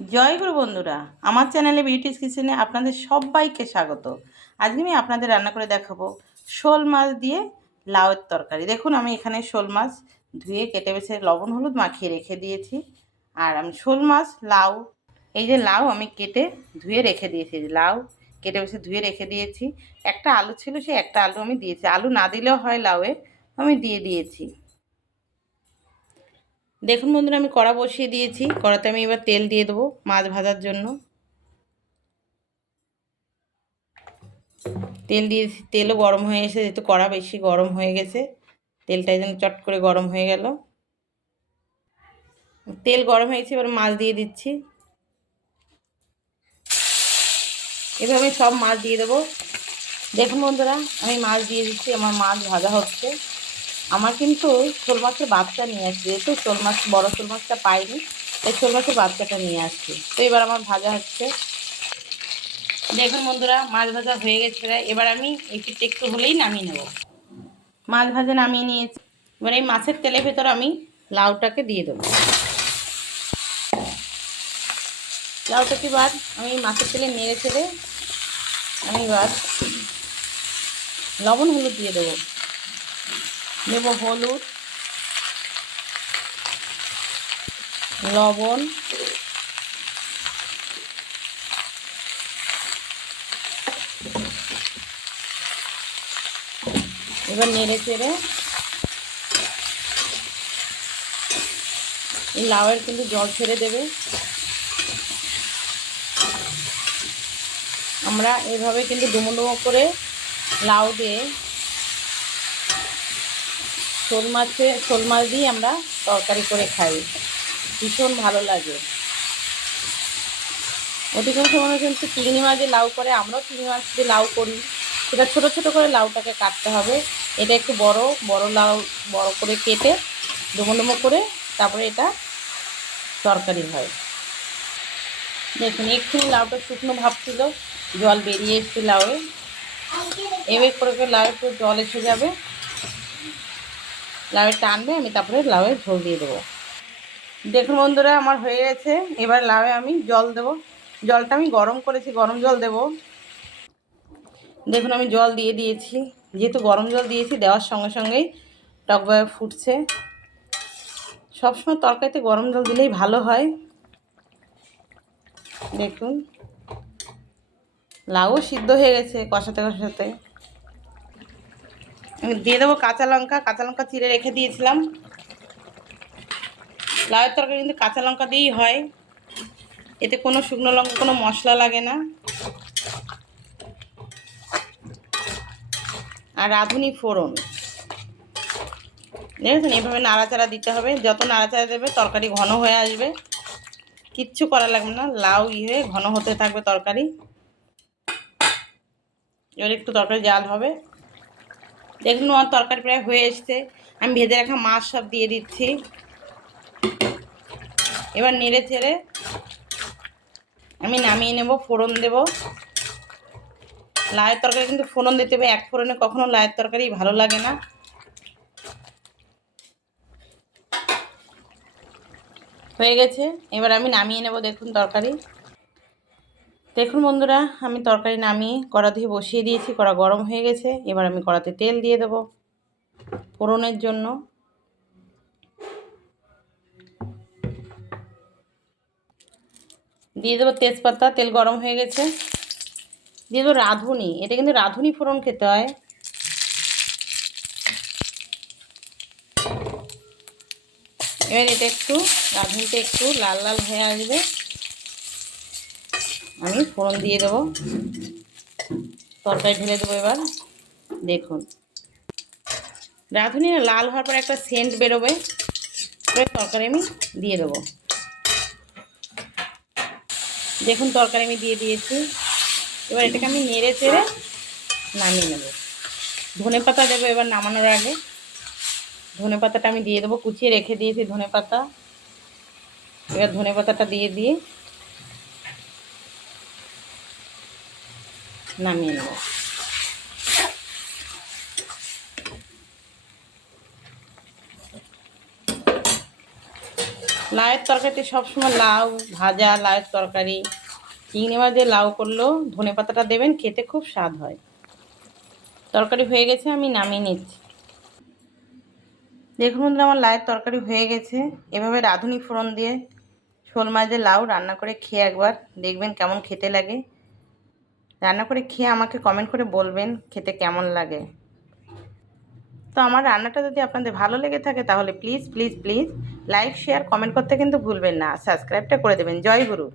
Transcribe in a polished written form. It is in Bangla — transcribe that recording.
জয় গুরু বন্ধুরা, আমার চ্যানেলে বিউটিস কিচেনে আপনাদের সবাইকে স্বাগত। আজকে আমি আপনাদের রান্না করে দেখাবো শোল মাছ দিয়ে লাউয়ের তরকারি। দেখুন, আমি এখানে শোল মাছ ধুয়ে কেটে বেছে লবণ হলুদ মাখিয়ে রেখে দিয়েছি। আর আমি শোল মাছ লাউ, এই যে লাউ আমি কেটে ধুয়ে রেখে দিয়েছি, লাউ কেটে বেছে ধুয়ে রেখে দিয়েছি। একটা আলু ছিল, সেই একটা আলু আমি দিয়েছি, আলু না দিলেও হয় লাউয়ে, আমি দিয়ে দিয়েছি। দেখুন বন্ধুরা, আমি কড়া বসিয়ে দিয়েছি, কড়াতে আমি এবার তেল দিয়ে দেবো মাছ ভাজার জন্য। তেল দিয়েছি, তেলও গরম হয়ে এসে, যেহেতু কড়া বেশি গরম হয়ে গেছে, তেলটা যেন চট করে গরম হয়ে গেল। তেল গরম হয়েছে, এবার মাছ দিয়ে দিচ্ছি। এভাবে আমি সব মাছ দিয়ে দেবো। দেখুন বন্ধুরা, আমি মাছ দিয়ে দিচ্ছি, আমার মাছ ভাজা হচ্ছে। আমার কিন্তু শোল মাছের বাচ্চা নিয়ে আসছে, যেহেতু শোল মাছ বড় শোল মাছটা পাইনি, তাই শোল মাছের বাচ্চাটা নিয়ে আসছি। তো এবার আমার ভাজা হচ্ছে। দেখুন বন্ধুরা, মাছ ভাজা হয়ে গেছে, এবার আমি একটু একটু হলেই নামিয়ে নেব। মাছ ভাজা নামিয়ে নিয়েছি। এবার এই মাছের তেলের ভেতর আমি লাউটাকে দিয়ে দেবো। লাউটাকে এবার আমি মাছের তেলে নেড়ে ছেড়ে আমি এবার লবণ হলুদ দিয়ে দেবো। দেব হলুদ, লবণ, এবার নেড়ে চেড়ে এই লাউয়ের কিন্তু জল ছেড়ে দেবে। আমরা এভাবে কিন্তু ডুমো ডুমো করে লাউ দিয়ে শোল মাছ দিয়ে আমরা তরকারি করে খাই, ভীষণ ভালো লাগে। অধিকাংশ মানুষ কিন্তু চিংড়ি মাছ দিয়ে লাউ করে, আমরাও চিংড়ি মাছ দিয়ে লাউ করি। সেটা ছোটো ছোটো করে লাউটাকে কাটতে হবে। এটা একটু বড় বড় লাউ বড় করে কেটে ডুমো ডুমো করে তারপরে এটা তরকারি হয়। দেখুন, এক্ষুনি লাউটা শুকনো ভাব ছিল, জল বেরিয়ে এসছে লাউয়ে। এবার করে লাউয়ের পুরো জল এসে যাবে, লাউয়ে টানবে, আমি তারপরে লাউয়ের ঝোল দিয়ে দেবো। দেখুন বন্ধুরা, আমার হয়ে গেছে। এবার লাউয়ে আমি জল দেব। জলটা আমি গরম করেছি, গরম জল দেব। দেখুন, আমি জল দিয়ে দিয়েছি। যেহেতু গরম জল দিয়েছি, দেওয়ার সঙ্গে সঙ্গেই টকবগে ফুটছে। সবসময় তরকারিতে গরম জল দিলেই ভালো হয়। দেখুন, লাউও সিদ্ধ হয়ে গেছে কষাতে কষাতে। আমি দিয়ে দেবো কাঁচা লঙ্কা। কাঁচা লঙ্কা চিড়ে রেখে দিয়েছিলাম। লাউয়ের তরকারি কিন্তু কাঁচা লঙ্কা দিয়েই হয়, এতে কোনো শুকনো লঙ্কা কোনো মশলা লাগে না। আর রাঁধুনি ফোড়ন, দেখেছেন, এভাবে নাড়াচাড়া দিতে হবে। যত নাড়াচাড়া দেবে তরকারি ঘন হয়ে আসবে, কিচ্ছু করা লাগবে না, লাউ হয়ে ঘন হতে থাকবে তরকারি। এবার একটু তরকারি জাল হবে। দেখুন, আমার তরকারি প্রায় হয়ে এসছে। আমি ভেজে রাখা মাছ সব দিয়ে দিচ্ছি। এবার নেড়ে চেড়ে আমি নামিয়ে নেব, ফোড়ন দেব। লাউয়ের তরকারি কিন্তু ফোড়ন দিতে হবে, এক ফোড়নে কখনো লাউয়ের তরকারি ভালো লাগে না। হয়ে গেছে, এবার আমি নামিয়ে নেব। দেখুন তরকারি। দেখুন বন্ধুরা, আমি তরকারি নামিয়ে কড়া ধুয়ে বসিয়ে দিয়েছি, কড়া গরম হয়ে গেছে। এবার আমি কড়াতে তেল দিয়ে দেব ফোড়নের জন্য। দিয়ে দেবো তেজপাতা। তেল গরম হয়ে গেছে, দিয়ে দেবো রাঁধুনি। এটা কিন্তু রাঁধুনি ফোড়ন খেতে হয়। এবার এটা একটু রাঁধুনিতে একটু লাল লাল হয়ে আসবে, আমি ফোড়ন দিয়ে দেবো, তরকারি ঢেলে দেবো। এবার দেখুন, রাঁধুনি লাল হওয়ার পর একটা সেন্ট বেরোবে, তরকারি আমি দিয়ে দেবো। দেখুন, তরকারি আমি দিয়ে দিয়েছি। এবার এটাকে আমি নেড়ে চেড়ে নামিয়ে নেব। ধনেপাতা দেবো এবার নামানোর আগে। ধনেপাতাটা আমি দিয়ে দেবো, কুচিয়ে রেখে দিয়েছি ধনেপাতা। এবার ধনেপাতাটা দিয়ে নামিয়ে নেব। লাউয়ের তরকারিতে সবসময় লাউ ভাজা, লাউয়ের তরকারি, চিংড়ি মাছ দিয়ে লাউ করলেও ধনেপাতাটা দেবেন, খেতে খুব স্বাদ হয়। তরকারি হয়ে গেছে, আমি নামিয়ে নিচ্ছি। দেখুন বন্ধুরা, আমার লাউয়ের তরকারি হয়ে গেছে। এভাবে রাঁধুনি ফোড়ন দিয়ে শোল মাছ দিয়ে লাউ রান্না করে খেয়ে একবার দেখবেন কেমন খেতে লাগে। রান্না করে খেয়ে আমাকে কমেন্ট করে বলবেন খেতে কেমন লাগে। তো আমার রান্নাটা যদি আপনাদের ভালো লেগে থাকে তাহলে please please please like share comment করতে কিন্তু ভুলবেন না, সাবস্ক্রাইবটা করে দেবেন। জয় গুরু।